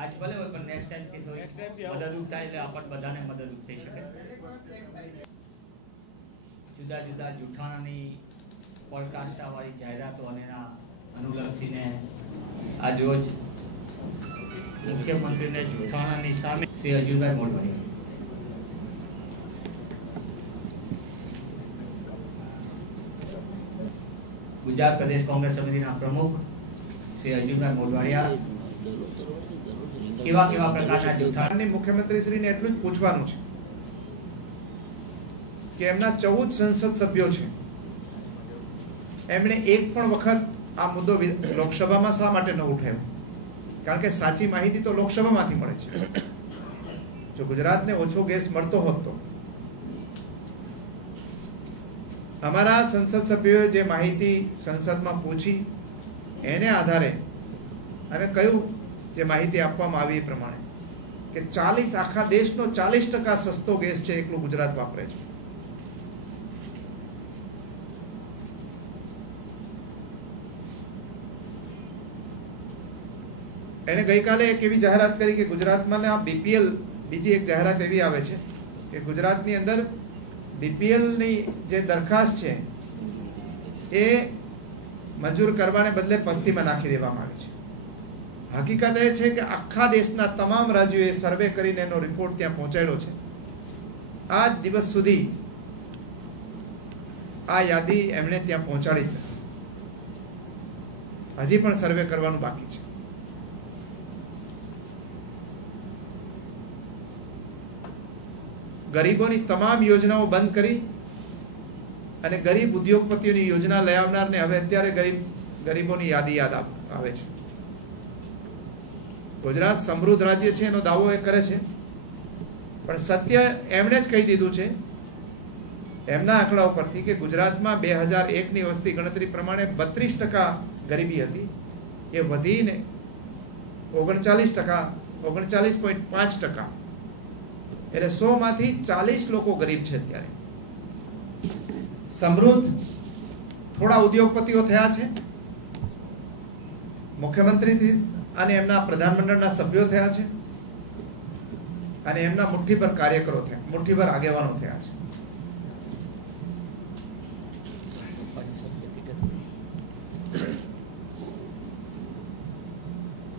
आज भले હોય પણ નેક્સ્ટ ટાઈમ થી તો મદદરૂપ થાય એટલે આપણ બધાને મદદરૂપ થઈ શકે। જુદા જુદા જૂઠાણાની પોડકાસ્ટવાળી જાહેરાતો અને અનુલક્ષીને આજ રોજ મુખ્યમંત્રીને જૂઠાણાની સામે શ્રી અજુભાઈ મોઢવાડિયા ગુજરાત પ્રદેશ કોંગ્રેસ સમિતિના પ્રમુખ શ્રી અજુભાઈ મોઢવાડિયા કેવા કેવા પ્રકારના જૂઠાણાની મુખ્યમંત્રીશ્રીને એટલું જ પૂછવાનું છે કે એમના 14 સંસદ સભ્યો છે, એમણે એક પણ વખત આ મુદ્દો લોકસભામાં શા માટે ન ઉઠાવ્યો? કારણ કે સાચી માહિતી તો લોકસભામાંથી મળે છે। જો ગુજરાતને ઓછો ગેસ મળતો હોત તો અમારા સંસદ સભ્યોએ જે માહિતી સંસદમાં પૂછી એને આધારે અમે કહ્યું, જે માહિતી આપવામાં આવી એ પ્રમાણે કે 40 આખા દેશનો 40% સસ્તો ગેસ છે, એકલું ગુજરાત વાપરે છે। એને ગઈકાલે એક એવી જાહેરાત કરી કે ગુજરાતમાં આ બીપીએલ, બીજી એક જાહેરાત એવી આવે છે કે ગુજરાતની અંદર બીપીએલ ની જે દરખાસ્ત છે એ મંજૂર કરવાને બદલે પસ્તીમાં નાખી દેવામાં આવી છે। હકીકત એ છે કે આખા દેશના તમામ રાજ્યોએ સર્વે કરીને એનો રિપોર્ટ ત્યાં પહોંચાડ્યો છે। આજ દિવસ સુધી આ યાદી એમણે ત્યાં પહોંચાડી નથી, હજી પણ સર્વે કરવાનું બાકી છે। ગરીબોની તમામ યોજનાઓ બંધ કરી અને ગરીબ ઉદ્યોગપતિઓની યોજના લઈ આવનારને હવે અત્યારે ગરીબોની યાદી યાદ આવે છે। ગુજરાત સમૃદ્ધ રાજ્ય છે એનો દાવો એ કરે છે, પણ સત્ય એમણે જ કહી દીધું છે એમના આંકડાઓ પરથી કે ગુજરાતમાં 2001 ની વસ્તી ગણતરી પ્રમાણે 32% ગરીબી હતી, એ વધીને 39%, 39.5%, એટલે 100 માંથી 40 લોકો ગરીબ છે। અત્યારે સમૃદ્ધ થોડા ઉદ્યોગપતિઓ થયા છે, મુખ્યમંત્રી અને એમના પ્રધાનમંડળના સભ્યો થયા છે, અને એમના મુઠ્ઠીભર કાર્યકરો થયા, મુઠ્ઠીભર આગેવાનો થયા છે।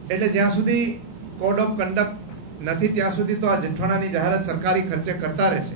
એટલે જ્યાં સુધી કોડ ઓફ કન્ડક્ટ નથી ત્યાં સુધી તો આ જૂઠાણાની જાહેરાત સરકારી ખર્ચે કરતા રહેશે।